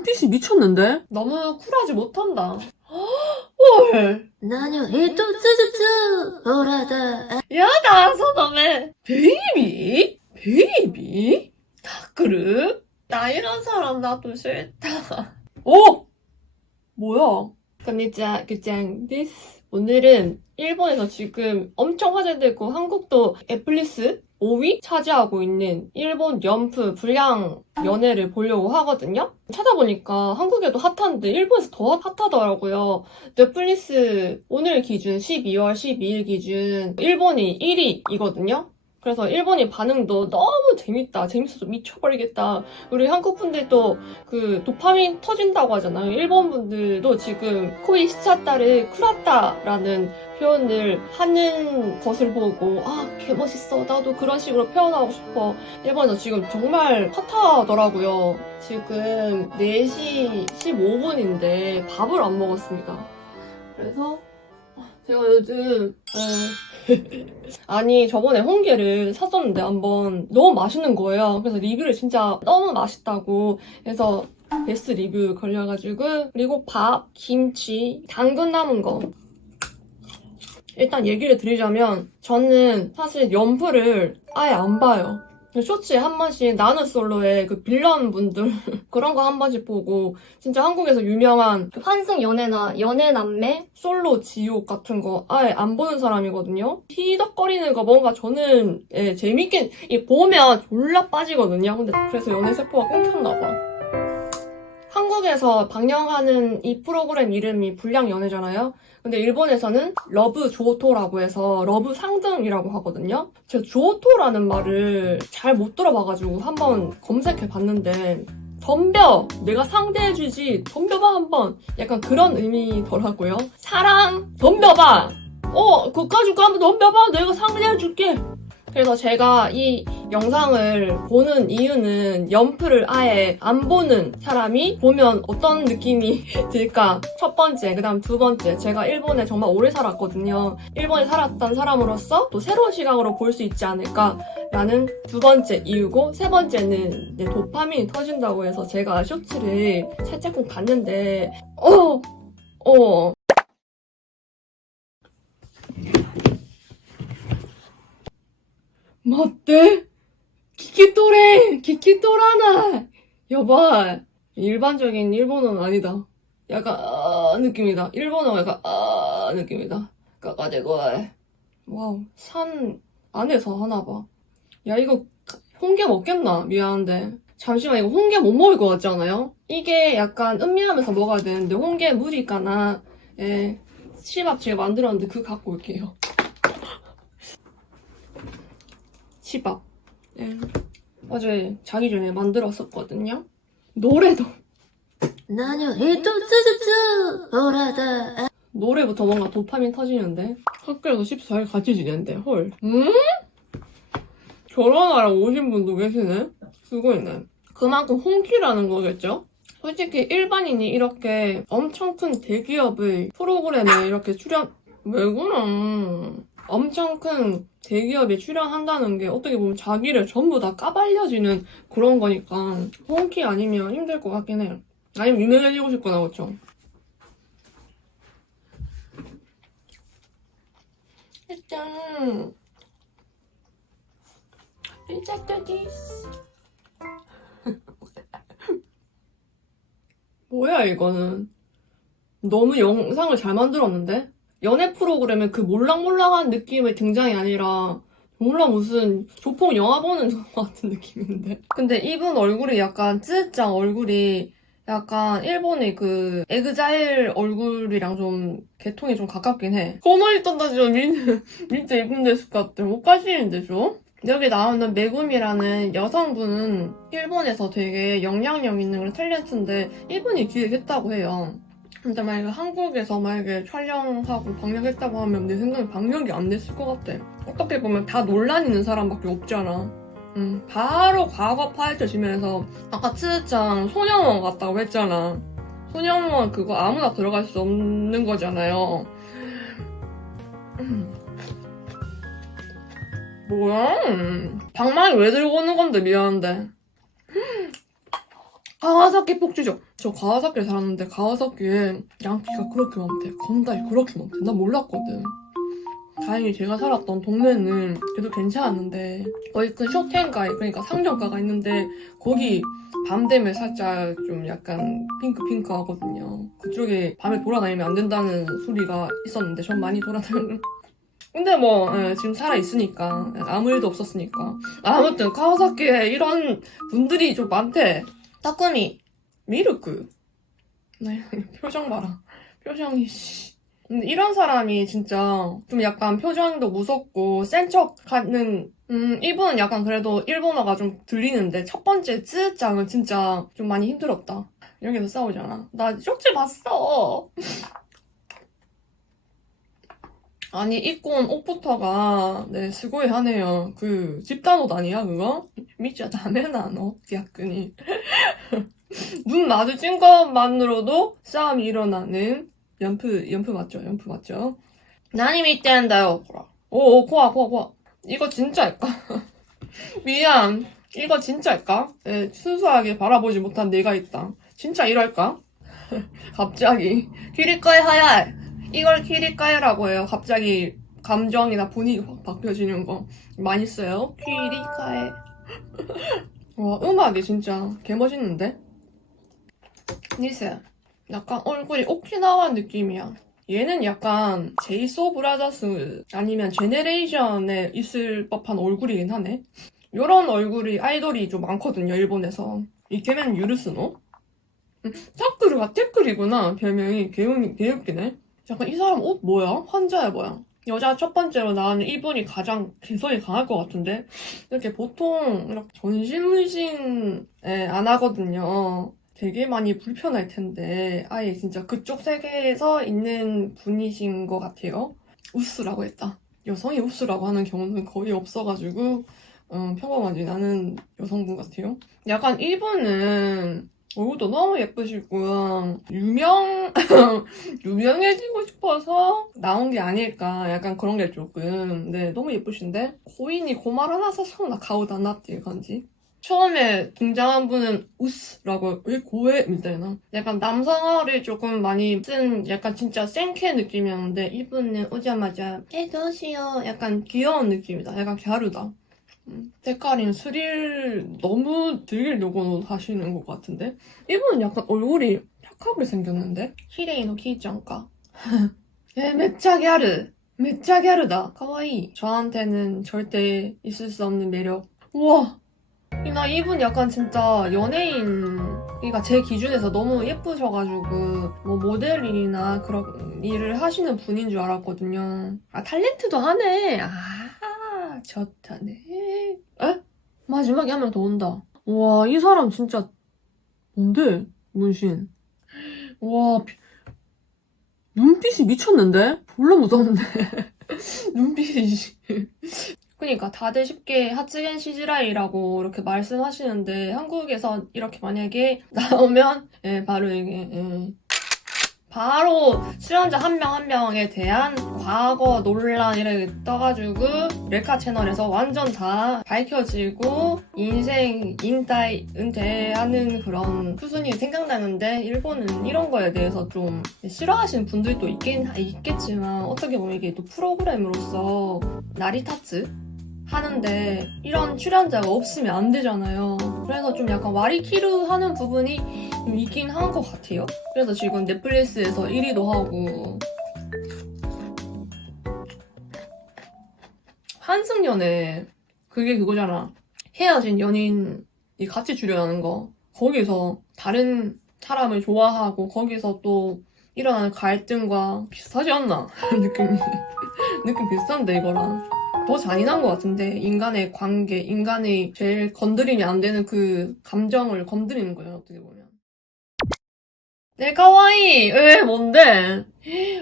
눈빛이 미쳤는데? 너무 쿨하지 못한다. 헐. 何を一つずつほらだ 야다, 소놈의. 베이비? 베이비? 타크르? 나 이런 사람 나도 싫다. 오! 뭐야? 건니치와, 규짱 데스. 오늘은 일본에서 지금 엄청 화제되고 한국도 넷플릭스 5위 차지하고 있는 일본 연프 불량 연애를 보려고 하거든요. 찾아보니까 한국에도 핫한데 일본에서 더 핫하더라고요. 넷플릭스 오늘 기준 12월 12일 기준 일본이 1위이거든요. 그래서 일본이 반응도 너무 재밌다, 재밌어서 미쳐버리겠다. 우리 한국 분들도 그 도파민 터진다고 하잖아요. 일본 분들도 지금 코이 시차따를 쿠라따라는 표현을 하는 것을 보고 아, 개멋있어. 나도 그런 식으로 표현하고 싶어. 일본에서 지금 정말 핫하더라고요. 지금 4시 15분인데 밥을 안 먹었습니다. 그래서 제가 요즘 아니 저번에 홍게를 샀었는데 한번 너무 맛있는 거예요. 그래서 리뷰를 진짜 너무 맛있다고 해서 베스트 리뷰 걸려가지고 그리고 밥, 김치, 당근 남은 거 일단 얘기를 드리자면 저는 사실 연프를 아예 안 봐요. 쇼츠에 한 번씩 나눗솔로의 그 빌런 분들 그런 거 한 번씩 보고 진짜 한국에서 유명한 환승 연애나 연애남매 솔로 지옥 같은 거 아예 안 보는 사람이거든요. 희덕거리는 거 뭔가 저는 재밌게 보면 졸라 빠지거든요. 근데 그래서 연애 세포가 끊겼나 봐. 한국에서 방영하는 이 프로그램 이름이 불량 연애잖아요. 근데 일본에서는 러브 조토라고 해서 러브 상등이라고 하거든요. 제가 조토라는 말을 잘 못 들어봐가지고 한번 검색해봤는데 덤벼! 내가 상대해주지 덤벼봐 한번 약간 그런 의미더라고요. 사랑! 덤벼봐! 그까짓 거 한번 덤벼봐! 내가 상대해줄게! 그래서 제가 이 영상을 보는 이유는 연프를 아예 안 보는 사람이 보면 어떤 느낌이 들까? 첫 번째, 그 다음 두 번째. 제가 일본에 정말 오래 살았거든요. 일본에 살았던 사람으로서 또 새로운 시각으로 볼 수 있지 않을까라는 두 번째 이유고, 세 번째는 도파민이 터진다고 해서 제가 쇼츠를 살짝쿵 봤는데 맞대? 키키토라나! 여봐, 일반적인 일본어는 아니다. 약간, 느낌이다. 일본어가 약간, 느낌이다. 까까대고, 와우, 산 안에서 하나봐. 야, 이거, 홍게 먹겠나? 미안한데. 잠시만, 이거 홍게 못 먹을 것 같지 않아요? 이게 약간 음미하면서 먹어야 되는데, 홍게 물이까나, 시밥 제가 만들었는데, 그거 갖고 올게요. 시밥. 어제 자기 전에 만들었었거든요. 노래도 何を一つずつほらだ 노래부터 뭔가 도파민 터지는데 학교에서 14일 같이 지낸대. 헐. 결혼하러 오신 분도 계시네. 수고있네. 그만큼 홍키라는 거겠죠? 솔직히 일반인이 이렇게 엄청 큰 대기업의 프로그램에 이렇게 왜 그래? 엄청 큰 대기업에 출연한다는 게 어떻게 보면 자기를 전부 다 까발려지는 그런 거니까 홍키 아니면 힘들 것 같긴 해요. 아니면 유명해지고 싶거나 그렇죠. 일단 디스 뭐야 이거는. 너무 영상을 잘 만들었는데? 연애 프로그램의 그 몰랑몰랑한 느낌의 등장이 아니라 몰라 무슨 조폭 영화 보는 것 같은 느낌인데. 근데 이분 얼굴이 약간 쯔짱 얼굴이 약간 일본의 그 에그자일 얼굴이랑 좀 계통이 좀 가깝긴 해. 가만히 있던다 진짜 진짜 이쁜 데스 같아. 못 가시는데 좀? 여기 나오는 메구미라는 여성분은 일본에서 되게 영향력 있는 그런 탤런트인데 이분이 기획했다고 해요. 근데 만약에 한국에서 만약에 촬영하고 방영했다고 하면 내 생각에 방영이 안 됐을 것 같아. 어떻게 보면 다 논란 있는 사람밖에 없잖아. 바로 과거 파헤쳐지면서 아까 츠짱 소녀원 같다고 했잖아. 소녀원 그거 아무나 들어갈 수 없는 거잖아요. 뭐야? 방망이 왜 들고 오는 건데 미안한데. 가와사키 폭주죠. 저 가와사키에 살았는데 가와사키에 양키가 그렇게 많대. 건달이 그렇게 많대. 난 몰랐거든. 다행히 제가 살았던 동네는 그래도 괜찮았는데 거기 큰 쇼텐가에 그러니까 상점가가 있는데 거기 밤 되면 살짝 좀 약간 핑크핑크 하거든요. 그쪽에 밤에 돌아다니면 안 된다는 소리가 있었는데 전 많이 돌아다니는 근데 뭐 지금 살아있으니까 아무 일도 없었으니까 아무튼 카와사키에 이런 분들이 좀 많대. 타쿠미 미르크 네 표정 봐라. 표정이 씨. 근데 이런 사람이 진짜 좀 약간 표정도 무섭고 센 척하는 이분은 약간 그래도 일본어가 좀 들리는데 첫 번째 쯔짱은 진짜 좀 많이 힘들었다. 여기서 싸우잖아. 나 쪽지 봤어. 아니 입고 온 옷부터가 네 스고이 하네요. 그 집단 옷 아니야 그거? 미짜 다메나 너 야근이 눈 마주친 것만으로도 싸움이 일어나는 연프 맞죠? 연프 맞죠? 나니 밑에한다요. 오, 코아. 이거 진짜일까? 미안. 이거 진짜일까? 네, 순수하게 바라보지 못한 내가 있다. 진짜 이럴까? 갑자기. 키리카에 하야. 이걸 키리카에라고 해요. 갑자기 감정이나 분위기 확 바뀌어지는 거. 많이 써요. 키리카에. 와, 음악이 진짜 개멋있는데? 니세. 약간 얼굴이 오키나와 느낌이야. 얘는 약간 제이소 브라더스 아니면 제네레이션에 있을 법한 얼굴이긴 하네. 요런 얼굴이 아이돌이 좀 많거든요, 일본에서. 이케멘 유르스노? 타크르가 태클이구나. 별명이 개웃기네. 약간 이 사람 옷 뭐야? 환자야 뭐야? 여자 첫 번째로 나오는 이분이 가장 개성이 강할 것 같은데 이렇게 보통 이렇게 전신문신에 안 하거든요. 되게 많이 불편할 텐데 아예 진짜 그쪽 세계에서 있는 분이신 것 같아요. 우스라고 했다. 여성이 우스라고 하는 경우는 거의 없어가지고 평범하지 않은 여성분 같아요. 약간 이분은 얼굴도 너무 예쁘시고요. 유명해지고 싶어서 나온 게 아닐까. 약간 그런 게 조금. 네, 너무 예쁘신데? 고인이 고말하나서 소나 가오다나っていう感じ? 처음에 등장한 분은 우스라고 왜 고해? 미다이나 약간 남성어를 조금 많이 쓴 약간 진짜 센케 느낌이었는데 이분은 오자마자 도시요 약간 귀여운 느낌이다. 약간 갸루다. 색깔인 스릴 너무 즐기려고 하시는 것 같은데 이분은 약간 얼굴이 착하게 생겼는데 키레이노 키이짱까 메짜 갸르 메짜 갸르다 카와이 저한테는 절대 있을 수 없는 매력 우와 나 이분 약간 진짜 연예인 그러니까 제 기준에서 너무 예쁘셔가지고 뭐 모델 일이나 그런 일을 하시는 분인 줄 알았거든요. 아 탤런트도 하네. 아 좋다네. 에? 마지막에 한 명 더 온다. 와 이 사람 진짜 뭔데 문신. 와 눈빛이 미쳤는데? 졸라 무서운데 눈빛이 그러니까 다들 쉽게 하츠겐 시즈라이라고 이렇게 말씀하시는데 한국에서 이렇게 만약에 나오면 바로 이게 바로 출연자 한 명 한 명에 대한 과거 논란 이렇게 떠가지고 렐카 채널에서 완전 다 밝혀지고 인생 은퇴하는 그런 수순이 생각나는데 일본은 이런 거에 대해서 좀 싫어하시는 분들도 있겠지만 어떻게 보면 이게 또 프로그램으로서 나리타츠 하는데 이런 출연자가 없으면 안 되잖아요. 그래서 좀 약간 와리키르 하는 부분이 좀 있긴 한 것 같아요. 그래서 지금 넷플릭스에서 1위도 하고 환승연애 그게 그거잖아. 헤어진 연인이 같이 출연하는 거. 거기서 다른 사람을 좋아하고 거기서 또 일어나는 갈등과 비슷하지 않나? 느낌 비슷한데 이거랑. 더 잔인한 것 같은데 인간의 관계, 인간의 제일 건드리면 안 되는 그 감정을 건드리는 거예요. 어떻게 보면. 네, 카와이! 왜, 뭔데?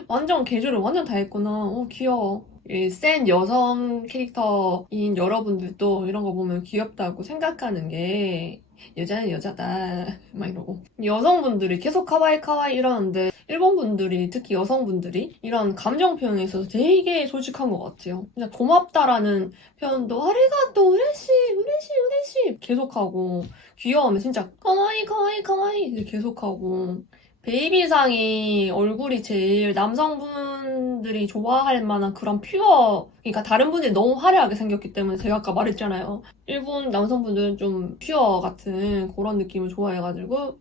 완전 개조를 완전 다 했구나. 귀여워. 이 센 여성 캐릭터인 여러분들도 이런 거 보면 귀엽다고 생각하는 게 여자는 여자다 막 이러고 여성분들이 계속 카와이 카와이 이러는데 일본 분들이 특히 여성분들이 이런 감정 표현에 있어서 되게 솔직한 것 같아요. 그냥 고맙다라는 표현도 아리가또 우레시 계속하고 귀여우면 진짜 카와이 카와이 카와이 이렇게 계속하고 베이비상이 얼굴이 제일 남성분들이 좋아할 만한 그런 퓨어, 그러니까 다른 분들이 너무 화려하게 생겼기 때문에 제가 아까 말했잖아요. 일본 남성분들은 좀 퓨어 같은 그런 느낌을 좋아해가지고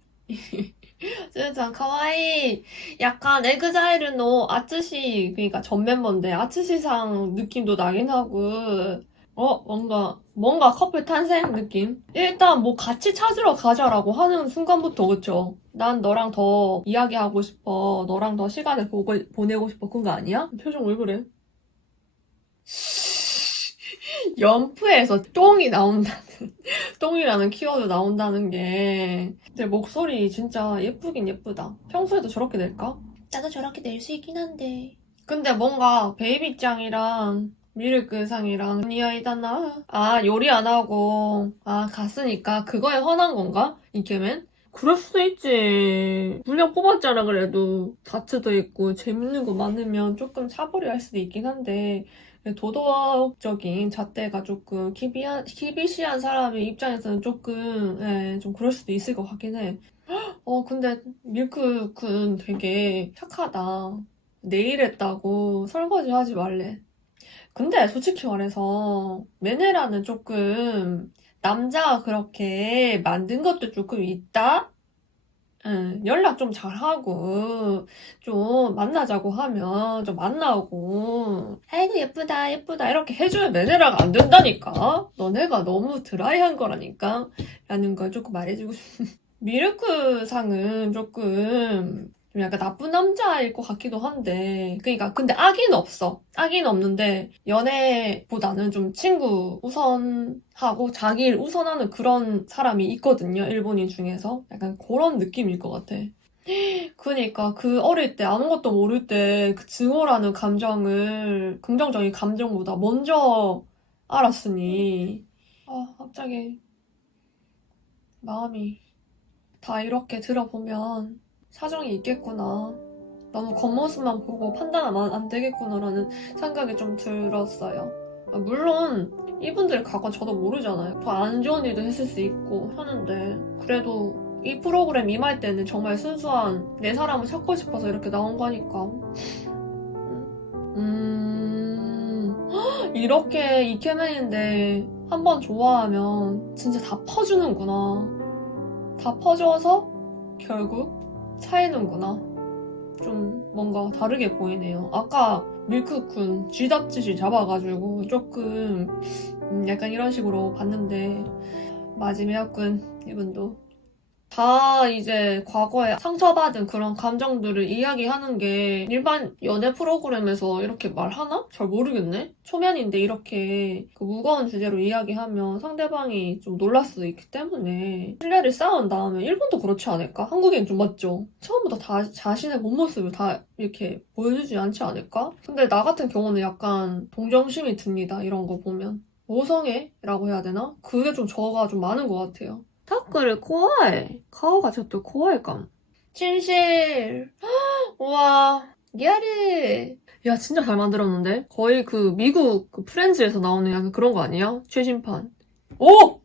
진짜 카와이 약간 에그자이르노 아츠시, 그러니까 전 멤버인데 아츠시상 느낌도 나긴 하고 뭔가 커플 탄생 느낌? 일단 뭐 같이 찾으러 가자라고 하는 순간부터 그쵸? 난 너랑 더 이야기하고 싶어. 너랑 더 시간을 보내고 싶어. 그런 거 아니야? 표정 왜 그래? 연프에서 똥이 나온다는, 똥이라는 키워드 나온다는 게, 내 목소리 진짜 예쁘긴 예쁘다. 평소에도 저렇게 낼까? 나도 저렇게 낼 수 있긴 한데. 근데 뭔가 베이비짱이랑 미르크상이랑 니아이다나 요리 안 하고 갔으니까 그거에 화난 건가? 이케맨? 그럴 수도 있지. 분량 뽑았잖아 그래도. 다트도 있고 재밌는 거 많으면 조금 차별이 할 수도 있긴 한데 도덕적인 잣대가 조금 키비시한 사람의 입장에서는 조금 좀 그럴 수도 있을 것 같긴 해. 근데 밀크군 되게 착하다. 내일 했다고 설거지 하지 말래. 근데 솔직히 말해서 메네라는 조금 남자가 그렇게 만든 것도 조금 있다? 응, 연락 좀 잘하고 좀 만나자고 하면 좀 만나고 아이고 예쁘다 예쁘다 이렇게 해주면 메네라가 안 된다니까. 너네가 너무 드라이한 거라니까 라는 걸 조금 말해주고 싶어. 미르크 상은 조금 좀 약간 나쁜 남자일 것 같기도 한데 그러니까 근데 악의는 없어. 악의는 없는데 연애보다는 좀 친구 우선하고 자기를 우선하는 그런 사람이 있거든요. 일본인 중에서 약간 그런 느낌일 것 같아. 그러니까 그 어릴 때 아무것도 모를 때 그 증오라는 감정을 긍정적인 감정보다 먼저 알았으니 갑자기 마음이 다 이렇게 들어보면 사정이 있겠구나. 너무 겉모습만 보고 판단하면 안 되겠구나라는 생각이 좀 들었어요. 물론 이분들의 과거 저도 모르잖아요. 더 안 좋은 일도 했을 수 있고 하는데 그래도 이 프로그램 임할 때는 정말 순수한 내 사람을 찾고 싶어서 이렇게 나온 거니까. 이렇게 이케맨인데 한 번 좋아하면 진짜 다 퍼주는구나. 다 퍼져서 결국 차이는구나. 좀 뭔가 다르게 보이네요. 아까 밀크쿤 쥐잡듯이 잡아가지고 조금 약간 이런 식으로 봤는데 마지막군 이분도 다 이제 과거에 상처받은 그런 감정들을 이야기하는 게 일반 연애 프로그램에서 이렇게 말하나? 잘 모르겠네? 초면인데 이렇게 그 무거운 주제로 이야기하면 상대방이 좀 놀랄 수도 있기 때문에 신뢰를 쌓은 다음에 일본도 그렇지 않을까? 한국엔 좀 맞죠? 처음부터 다 자신의 본 모습을 다 이렇게 보여주지 않지 않을까? 근데 나 같은 경우는 약간 동정심이 듭니다. 이런 거 보면. 모성애라고 해야 되나? 그게 좀 저가 좀 많은 것 같아요. 타크를 코아해. 카오가 저또 코아해감. 진실. 우와. 리아르. 야, 진짜 잘 만들었는데? 거의 그 미국 그 프렌즈에서 나오는 약간 그런 거 아니야? 최신판. 오!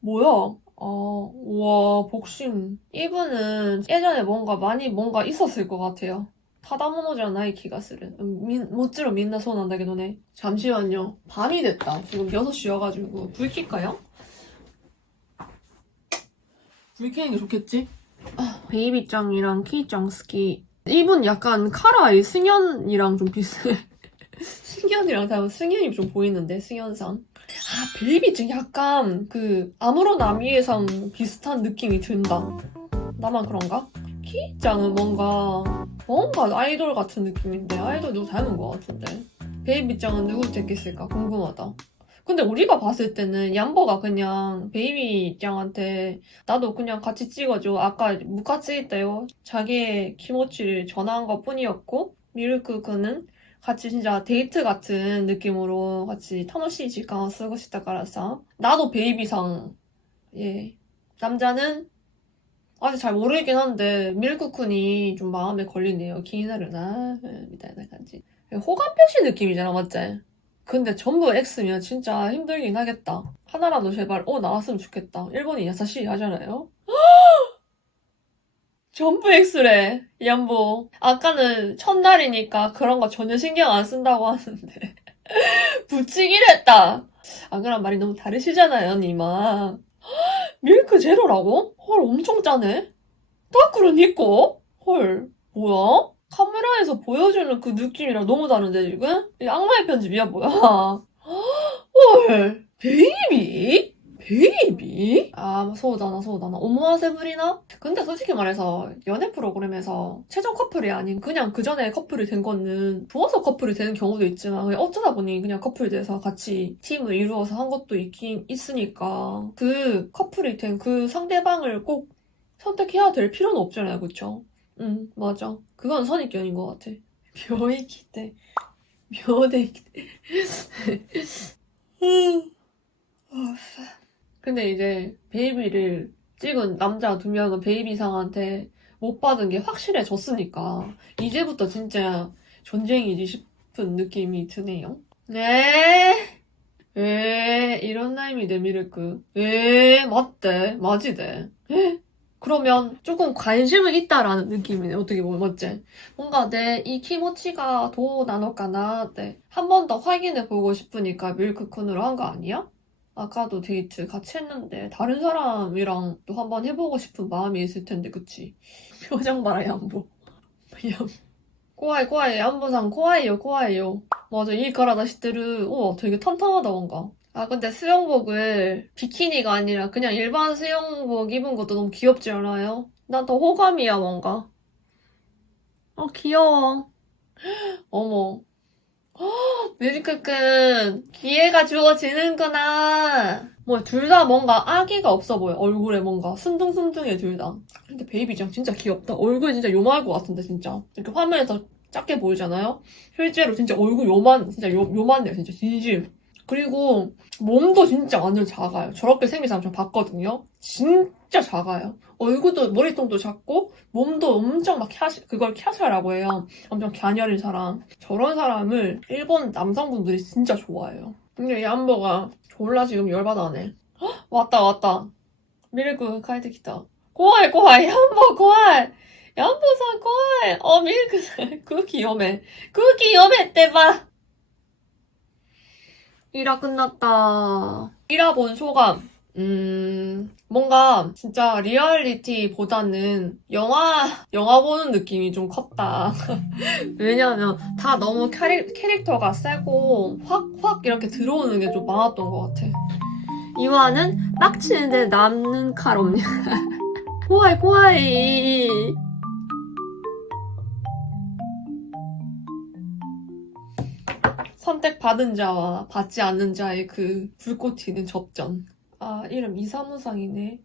뭐야? 우와, 복심. 이분은 예전에 뭔가 있었을 것 같아요. 타다모노じゃない気がする. もちろんみんなそうなんだけどね. 잠시만요. 밤이 됐다. 지금 6시여가지고. 불 켤까요? 불 켜는 게 좋겠지? 베이비짱이랑 키짱 스키. 이분 약간 카라의 승현이랑 좀 비슷해. 승현이랑 닮은 승현이 좀 보이는데, 승현상. 베이비짱 약간 그 아무런 나미에상 비슷한 느낌이 든다. 나만 그런가? 키짱은 뭔가 아이돌 같은 느낌인데 아이돌 누구 닮은 것 같은데. 베이비짱은 누구 찍겠을까 궁금하다. 근데 우리가 봤을 때는 얌버가 그냥 베이비짱한테 나도 그냥 같이 찍어줘. 아까 무카츠 있대요. 자기의 키모치를 전한 것 뿐이었고 미르크는 같이 진짜 데이트 같은 느낌으로 같이 타노시 시간 쓰고 싶다からさ. 나도 베이비상. 예. 남자는 아직 잘 모르겠긴 한데 밀크쿤이 좀 마음에 걸리네요. 기나르나 미타이나感じ. 호감 표시 느낌이잖아, 맞지? 근데 전부 X면 진짜 힘들긴 하겠다. 하나라도 제발 나왔으면 좋겠다. 일본이 야사시 하잖아요. 전부 X래, 양보. 아까는 첫날이니까 그런 거 전혀 신경 안 쓴다고 하는데. 붙이긴 했다. 안 그런 말이 너무 다르시잖아요, 니마. 밀크 제로라고? 헐, 엄청 짜네? 다크는 있고? 헐, 뭐야? 카메라에서 보여주는 그 느낌이랑 너무 다른데, 지금? 이 악마의 편집이야, 뭐야? 헐, 베이비? 베이비? 아, 소우다나. 오모아세부리나? 근데 솔직히 말해서 연애 프로그램에서 최종 커플이 아닌 그냥 그 전에 커플이 된 거는 부어서 커플이 되는 경우도 있지만 그냥 어쩌다 보니 그냥 커플이 돼서 같이 팀을 이루어서 한 것도 있긴 있으니까 그 커플이 된 그 상대방을 꼭 선택해야 될 필요는 없잖아요, 그쵸? 응, 맞아. 그건 선입견인 것 같아. 묘이기 때. 묘대기 때. 근데 이제 베이비를 찍은 남자 2명은 베이비상한테 못 받은 게 확실해졌으니까 이제부터 진짜 전쟁이지 싶은 느낌이 드네요. 네. 이런 라임이 내미를그. 맞대. 맞이대. 그러면 조금 관심은 있다라는 느낌이네. 어떻게 보면 맞지? 뭔가 내 이 키모치가 도 나노까나 한 번 더 확인해보고 싶으니까 밀크쿤으로 한 거 아니야? 아까도 데이트 같이 했는데 다른 사람이랑 또 한번 해보고 싶은 마음이 있을 텐데 그치? 표정 봐라 양보. 꼬아이 양보상 꼬아이요. 맞아 이 가라다 시테르. 우와 되게 탄탄하다 뭔가. 아 근데 수영복을 비키니가 아니라 그냥 일반 수영복 입은 것도 너무 귀엽지 않아요? 난 더 호감이야 뭔가. 귀여워. 어머. 뮤지컬은 기회가 주어지는구나. 뭐 둘 다 뭔가 아기가 없어 보여. 얼굴에 뭔가 순둥순둥해 둘 다. 근데 베이비짱 진짜 귀엽다. 얼굴이 진짜 요만할 것 같은데 진짜. 이렇게 화면에서 작게 보이잖아요? 실제로 진짜 얼굴 진짜 요만해요 진짜 진심. 그리고 몸도 진짜 완전 작아요. 저렇게 생긴 사람 저 봤거든요. 진짜 작아요. 얼굴도 머리통도 작고 몸도 엄청 막 그걸 캬샤라고 해요. 엄청 갸녀린 사람. 저런 사람을 일본 남성분들이 진짜 좋아해요. 근데 이 안보가 졸라 지금 열받아하네. 왔다. 밀크 카이트 기타. 고아이 안보 고아이. 안보상 고아이. 밀크 그 귀여매. 그 귀여매 때봐. 1화 끝났다. 1화 본 소감. 뭔가 진짜 리얼리티보다는 영화 보는 느낌이 좀 컸다. 왜냐면 다 너무 캐릭터가 세고 확 이렇게 들어오는 게 좀 많았던 것 같아. 2화는 빡치는데 남는 칼 없냐. 꼬아이. 선택받은 자와 받지 않는 자의 그 불꽃 튀는 접전. 아, 이름 이사무상이네.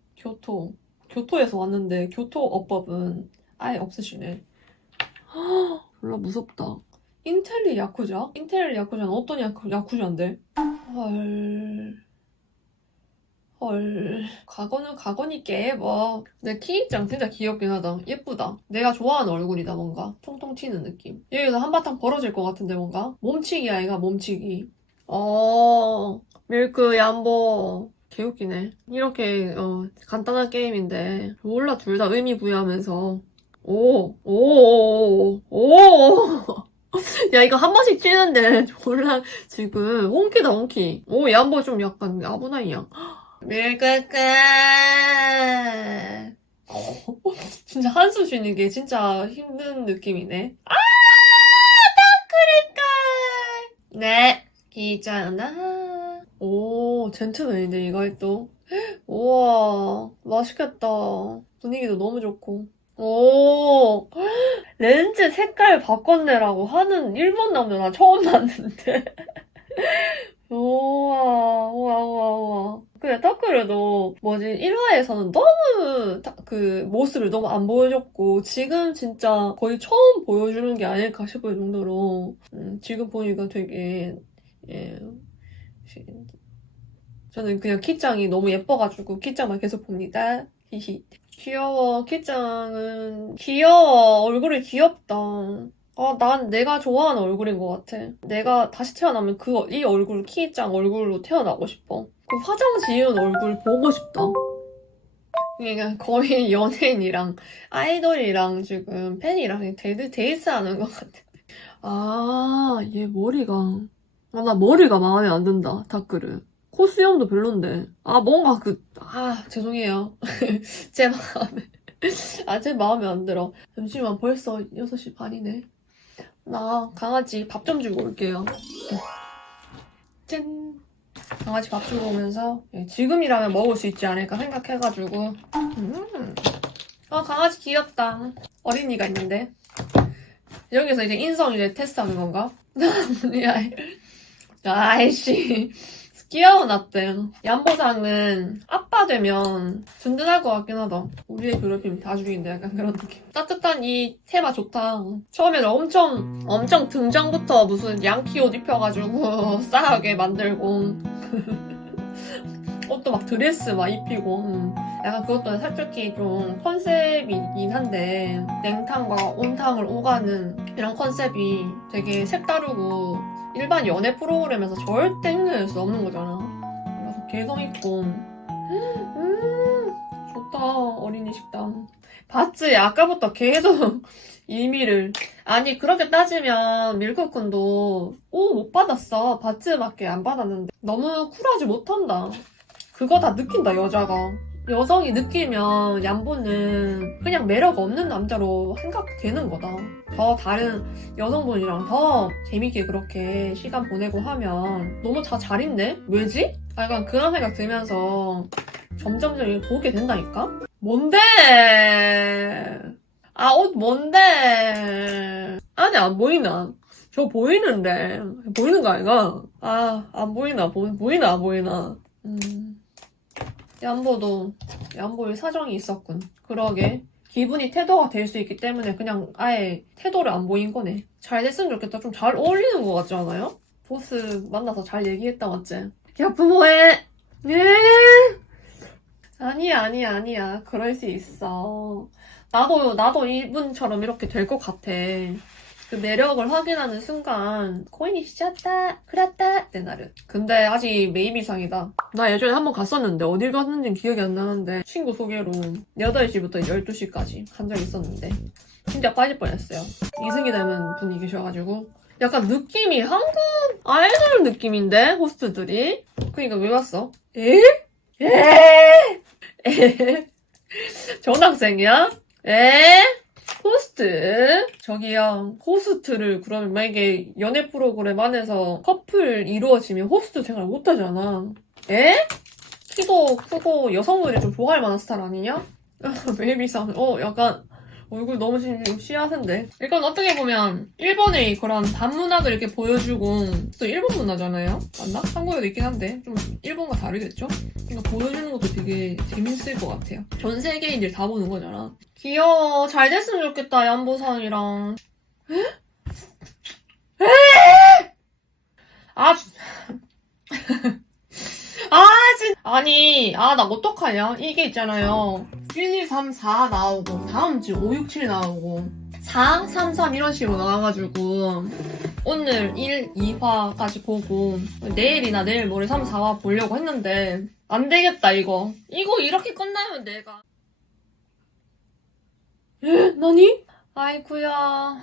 교토에서 왔는데 교토 어법은 아예 없으시네. 졸라 무섭다. 인텔리 야쿠자? 인텔리 야쿠자는 어떤 야쿠자인데? 헐. 가거니 깨버. 근데 키입장 진짜 귀엽긴 하다. 예쁘다. 내가 좋아하는 얼굴이다, 뭔가. 통통 튀는 느낌. 여기서 한바탕 벌어질 것 같은데, 뭔가. 몸치기 아이가, 몸치기. 밀크, 얌보. 개웃기네. 이렇게, 간단한 게임인데. 몰라, 둘 다 의미 부여하면서. 야, 이거 한 번씩 치는데, 졸라, 지금, 홍키다, 홍키. 얌보 좀 약간, 아부나이야. 밀크끝. 진짜 한숨 쉬는 게 진짜 힘든 느낌이네. 그럴까? 네, 기잖아. 젠틀맨인데 이거 또. 우와, 맛있겠다. 분위기도 너무 좋고. 렌즈 색깔 바꿨네라고 하는 일본 남자 나 처음 봤는데. 우와. 그래, 타크르도, 1화에서는 너무, 그, 모습을 너무 안 보여줬고, 지금 진짜 거의 처음 보여주는 게 아닐까 싶을 정도로, 지금 보니까 되게, 예, 저는 그냥 키짱이 너무 예뻐가지고, 키짱만 계속 봅니다. 히히. 귀여워, 키짱은, 귀여워, 얼굴이 귀엽다. 난 내가 좋아하는 얼굴인 것 같아. 내가 다시 태어나면 이 얼굴, 키짱 얼굴로 태어나고 싶어. 그 화장 지은 얼굴 보고 싶다. 그러니까 거의 연예인이랑 아이돌이랑 지금 팬이랑 데이트하는 것 같아. 얘 머리가. 나 머리가 마음에 안 든다, 다크를. 코수염도 별론데. 뭔가 죄송해요. 제 마음에 안 들어. 잠시만, 벌써 6시 반이네. 나 강아지 밥 좀 주고 올게요. 짠! 강아지 밥 주고 오면서 지금이라면 먹을 수 있지 않을까 생각해가지고 강아지 귀엽다. 어린이가 있는데 여기서 이제 인성 이제 테스트하는 건가? 아이씨 귀여워 나때. 얌보상은 아빠 되면 든든할 것 같긴 하다. 우리의 괴롭힘 다 죽인데 약간 그런 느낌. 따뜻한 이 테마 좋다. 처음에는 엄청 등장부터 무슨 양키 옷 입혀가지고 싸하게 만들고 옷도 막 드레스 막 입히고 약간 그것도 솔직히 좀 컨셉이긴 한데 냉탕과 온탕을 오가는 이런 컨셉이 되게 색다르고 일반 연애 프로그램에서 절대 흉내낼 수 없는 거잖아. 그래서 개성있고 좋다. 어린이 식당 봤지? 아까부터 계속 일미를. 아니 그렇게 따지면 밀크쿤도 못 받았어. 바츠밖에 안 받았는데 너무 쿨하지 못한다. 그거 다 느낀다 여자가. 여성이 느끼면 얌보는 그냥 매력 없는 남자로 생각되는 거다. 더 다른 여성분이랑 더 재밌게 그렇게 시간 보내고 하면 너무 다 잘 있네? 왜지? 약간 그런 생각 들면서 점점점 이렇게 보게 된다니까? 뭔데? 옷 뭔데? 안에 안 보이나? 저 보이는데. 보이는 거 아이가? 안 보이나? 보이나 안 보이나? 얌보의 사정이 있었군. 그러게. 기분이 태도가 될 수 있기 때문에 그냥 아예 태도를 안 보인 거네. 잘 됐으면 좋겠다. 좀 잘 어울리는 것 같지 않아요? 보스 만나서 잘 얘기했다, 맞지? 야, 부모해! 예! 아니야. 그럴 수 있어. 나도 이분처럼 이렇게 될 것 같아. 그 매력을 확인하는 순간 코인이 씌었다 그랬다 내 날은. 근데 아직 매입이상이다. 나 예전에 한번 갔었는데 어딜 갔는지는 기억이 안 나는데 친구 소개로 8시부터 12시까지 한 적이 있었는데 진짜 빠질 뻔했어요. 이승기 닮은 분이 계셔가지고 약간 느낌이 한국 아이돌 느낌인데 호스트들이. 그니까 왜 왔어? 에? 전학생이야? 호스트? 저기요, 호스트를 그러면 만약에 연애 프로그램 안에서 커플 이루어지면 호스트 생활 못하잖아. 키도 크고 여성들이 좀 좋아할 만한 스타일 아니냐? 베이비상, 약간 얼굴 너무 시야센데. 일단 어떻게 보면 일본의 그런 반문학을 이렇게 보여주고 또 일본 문화잖아요? 맞나? 한국에도 있긴 한데 좀 일본과 다르겠죠? 그러니까 보여주는 것도 되게 재밌을 것 같아요. 전 세계인들 다 보는 거잖아. 귀여워. 잘 됐으면 좋겠다, 얌보상이랑. 나 어떡하냐? 이게 있잖아요. 1, 2, 3, 4 나오고, 다음 주 5, 6, 7 나오고, 4, 3, 3 이런 식으로 나와가지고, 오늘 1, 2화까지 보고, 내일이나 내일 모레 3, 4화 보려고 했는데, 안 되겠다, 이거. 이거 이렇게 끝나면 내가. 너니? 아이쿠야.